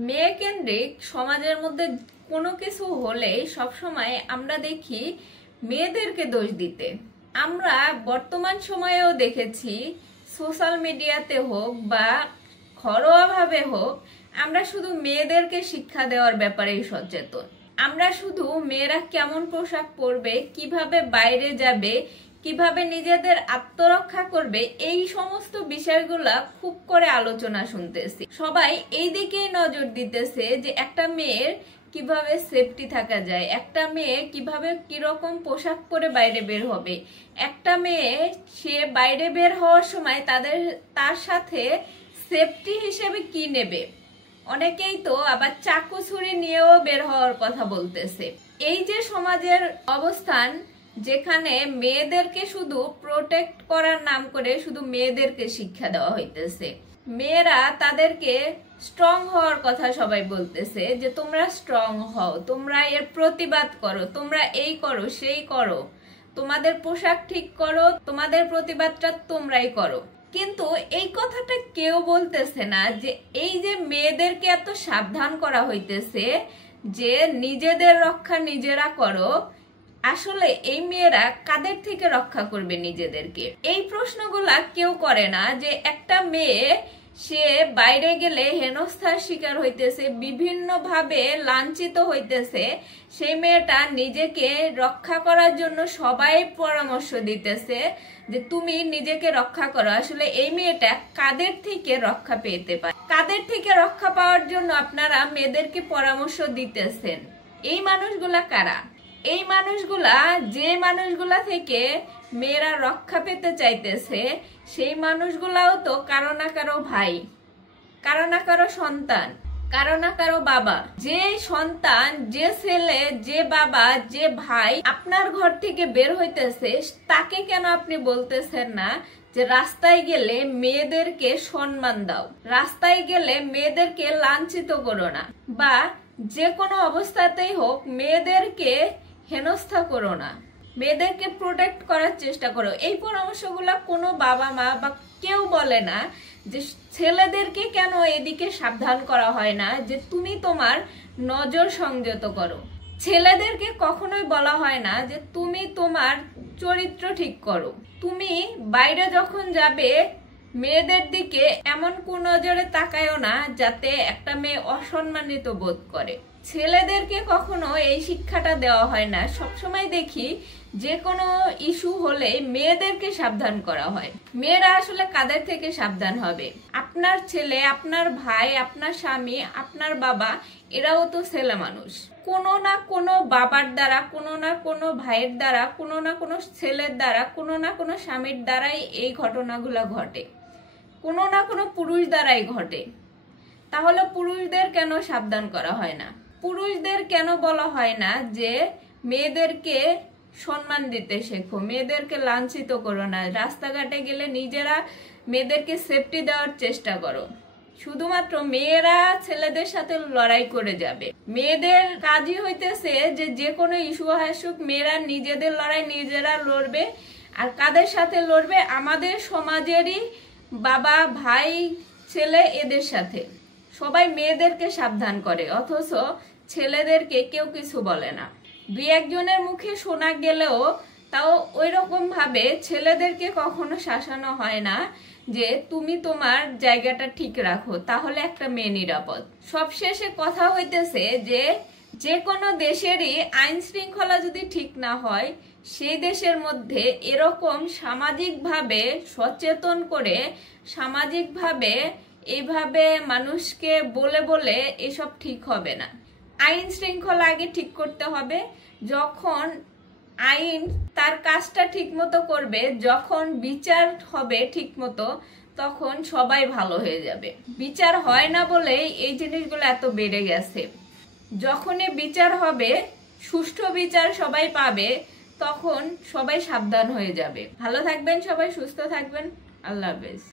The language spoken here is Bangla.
মেয়ে কেন্দ্রিক সমাজের মধ্যে কোনো কিছু হলে সবসময় আমরা দেখি মেয়েদেরকে দোষ দিতে। আমরা বর্তমান সময়েও দেখেছি, সোশ্যাল মিডিয়াতে হোক বা ঘরোয়াভাবে হোক, আমরা শুধু মেয়েদেরকে শিক্ষা দেওয়ার ব্যাপারেই সচেতন। আমরা শুধু মেয়েরা কেমন পোশাক পরবে, কিভাবে বাইরে যাবে, কিভাবে নিজেদের আত্মরক্ষা করবে, এই সমস্ত বিষয়গুলা খুব করে আলোচনা শুনতেছি। সবাই এই দিকেই নজর দিতেছে যে একটা মেয়ের কিভাবে সেফটি থাকা যায়, একটা মেয়ে কিভাবে কিরকম পোশাক পরে বাইরে বের হবে, একটা মেয়ে সে বাইরে বের হওয়ার সময় তার সাথে সেফটি হিসেবে কি নেবে। অনেকেই তো আবার চাকু ছুরি নিয়েও বের হওয়ার কথা বলতেছে। এই যে সমাজের অবস্থান, যেখানে মেয়েদেরকে শুধু প্রোটেক্ট করার নাম করে শুধু মেয়েদেরকে শিক্ষা দেওয়া হইতেছে, মেয়েরা তাদেরকে স্ট্রং হওয়ার কথা সবাই বলতেছে যে তোমরা স্ট্রং হও, তোমরা এর প্রতিবাদ করো, তোমরা এই করো সেই করো, তোমাদের পোশাক ঠিক করো, তোমাদের প্রতিবাদটা তোমরাই করো। কিন্তু এই কথাটা কেউ বলতেছে না যে এই যে মেয়েদেরকে এত সাবধান করা হইতেছে যে নিজেদের রক্ষা নিজেরা করো, আসলে এই মেয়েরা কাদের থেকে রক্ষা করবে নিজেদেরকে? এই প্রশ্নগুলা কেউ করে না। যে একটা মেয়ে সে বাইরে গেলে হেনস্থার শিকার হইতেছে, বিভিন্ন ভাবে লাঞ্ছিত হইতেছে, সেই মেয়েটা নিজেকে রক্ষা করার জন্য সবাই পরামর্শ দিতেছে যে তুমি নিজেকে রক্ষা করো। আসলে এই মেয়েটা কাদের থেকে রক্ষা পেতে পারে? কাদের থেকে রক্ষা পাওয়ার জন্য আপনারা মেয়েদেরকে পরামর্শ দিতেছেন? এই মানুষগুলা কারা? এই মানুষগুলা, যে মানুষগুলা থেকে মেয়েরা রক্ষা পেতে চাইতেছে, সেই মানুষগুলাও তো কারো না কারো ভাই, কারো না কারো সন্তান, কারো না কারো বাবা। যে সন্তান, যে ছেলে, যে বাবা, যে ভাই আপনার ঘর থেকে বের হইতেছে, তাকে কেন আপনি বলতেছেন না যে রাস্তায় গেলে মেয়েদেরকে সম্মান দাও, রাস্তায় গেলে মেয়েদেরকে লাঞ্ছিত করো না, বা যে কোনো অবস্থাতেই হোক মেয়েদেরকে হেনস্থা করো না, মেয়েদেরকে প্রোটেক্ট করার চেষ্টা করো। এই পরামর্শগুলো কোনো বাবা মা বা কেউ বলে না। যে ছেলেদেরকে কেন এদিকে সাবধান করা হয় না যে তুমি তোমার নজর সংযত করো? ছেলেদেরকে কখনোই বলা হয় না যে তুমি তোমার চরিত্র ঠিক করো। তুমি বাইরে যখন যাবে মেয়েদের দিকে এমন কোন নজরে তাকায়ও না যাতে একটা মেয়ে অসম্মানিত বোধ করে। ছেলেদেরকে কখনো এই শিক্ষাটা দেওয়া হয় না। সবসময় দেখি যে কোনো ইস্যু হলে মেয়েদেরকে সাবধান করা হয়। মেয়েরা আসলে কাদের থেকে সাবধান হবে? আপনার ছেলে, আপনার ভাই, আপনার স্বামী, আপনার বাবা, এরাও তো ছেলে মানুষ। কোনো না কোনো বাবার দ্বারা, কোনো না কোনো ভাইয়ের দ্বারা, কোনো না কোনো ছেলের দ্বারা, কোনো না কোনো স্বামীর দ্বারাই এই ঘটনাগুলো ঘটে, কোনো না কোনো পুরুষ দ্বারাই ঘটে। তাহলে পুরুষদের কেন সাবধান করা হয় না? পুরুষদের কেন বলা হয় না যে মেয়েদেরকে সম্মান দিতে শেখো, মেয়েদেরকে লাঞ্ছিত করো না, রাস্তাঘাটে গেলে নিজেরা মেয়েদেরকে সেফটি দেওয়ার চেষ্টা করো? শুধুমাত্র মেয়েরা ছেলেদের সাথে লড়াই করে যাবে। মেয়েদের কাজই হইতেছে যে যে কোনো ইস্যু আসুক মেয়েরা নিজেদের লড়াই নিজেরা লড়বে। আর কাদের সাথে লড়বে? আমাদের সমাজেরই বাবা, ভাই, ছেলে, এদের সাথে। সবাই মেয়েদেরকে সাবধান করে, অথচ ছেলেদেরকে কেউ কিছু বলে না। দুই একজনের মুখে শোনা গেলেও তাও ওই রকম ভাবে ছেলেদেরকে কখনো শাসানো হয় না যে তুমি তোমার জায়গাটা ঠিক রাখো, তাহলে একটা মেয়ে নিরাপদ। সবশেষে কথা হইতেছে যে যে কোনো দেশেরই আইন শৃঙ্খলা যদি ঠিক না হয়, সেই দেশের মধ্যে এরকম সামাজিকভাবে সচেতন করে, সামাজিকভাবে এইভাবে মানুষকে বলে বলে এসব ঠিক হবে না। আইন শৃঙ্খলা আগে ঠিক করতে হবে। যখন আইন তার কাজটা ঠিক মতো করবে, যখন বিচার হবে ঠিক মতো, তখন সবাই ভালো হয়ে যাবে। বিচার হয় না বলেই এই জিনিসগুলো এত বেড়ে গেছে। যখনই বিচার হবে, সুষ্ঠু বিচার সবাই পাবে, তখন সবাই সাবধান হয়ে যাবে। ভালো থাকবেন সবাই, সুস্থ থাকবেন। আল্লাহ হাফেজ।